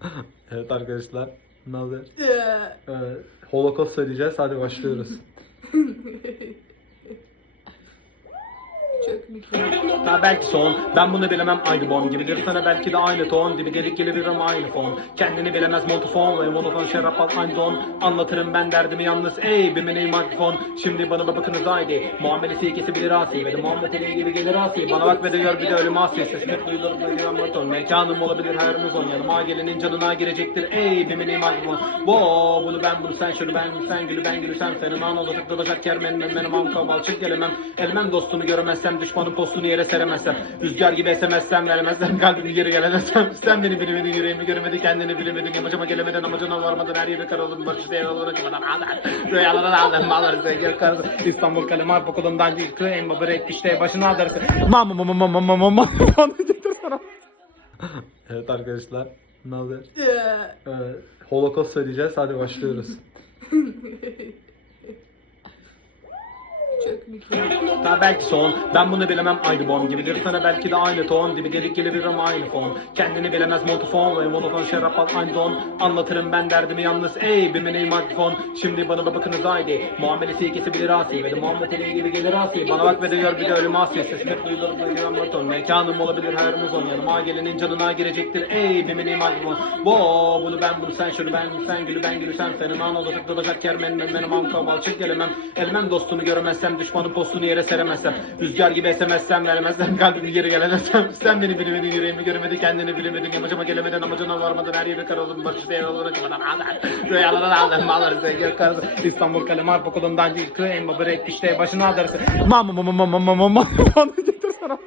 Evet arkadaşlar. Ne haber? Ee, Holocaust söyleyeceğiz. Hadi başlıyoruz. Çok mükemmel. Ha belki son, ben bunu bilemem aynı bomb gibidir. Sana belki de aynı ton Dibi delik gelir ama aynı fon. Kendini bilemez multifon ve monoton şerap al aynı don. Anlatırım ben derdimi yalnız ey bir meney mikrofon. Şimdi bana bakınız haydi. Muamelesi ikisi bilir asi ve de Muhammed Ali gibi gelir asi. Bana bak ve de gör bir de ölüm asi. Ses hep duyulur duyuyor ton Mekanım olabilir her muzon yanıma gelenin canına girecektir ey bir meney mikrofon. Bo bunu ben bunu sen şunu ben sen gülü ben gülü sen senin an olacak dolacak yer benim benim am kaval çık gelemem Elmem dostunu göremezsem düşmanın postunu yere seremezsem Rüzgar gibi esemezsem veremezsem kalbimi geri gelemezsem. Sen beni bilemedin yüreğimi göremedin kendini bilemedin. Yamacıma gelemeden amacına varmadın. Her yere karaladın Barışta yaralarına çıkmadan ağlar Rüyalara ağlar bağlar sevgili karısı İstanbul kalem harp okulundan değil en baba rap işte başına ağlarsın Mama mama mama mama mama Evet arkadaşlar ne haber? Ee, Holocaust söyleyeceğiz hadi başlıyoruz. Ha belki son, ben bunu bilemem aynı bomb gibidir. Sana belki de aynı ton. Dibi delik gelir ama aynı fon. Kendini bilemez multifon ve monoton şerap al aynı don. Anlatırım ben derdimi yalnız. Ey bir meney mikrofon Şimdi bana bakınız haydi. Muamelesi ikisi bilir asi. Ve de Muhammed Ali gibi gelir asi. Bana bak ve de gör bir de ölüm asi. Sesim hep duyulur duyuyor ton Mekanım olabilir her muzon yanıma. Gelenin canına girecektir. Ey bir meney mikrofon Bo bunu ben bunu sen şunu ben sen gülü ben gülü sen. An olacak dolacak yer benim benim am kaval çık gelemem. Elmem dostunu göremezsem düşmanın postunu yere seremezsem Rüzgar gibi esemezsem veremezsem kalbimi geri gelemezsem Sen beni bilemedin yüreğimi göremedin kendini bilemedin Yamacıma gelemeden amacına varmadın her yere karaladın Barışta yaralarına çıkmadan ağlar Rüyalara ağlar bağlar sevgili karısı İstanbul kalem harp okulundan baba rap işte başına ağlarsın sana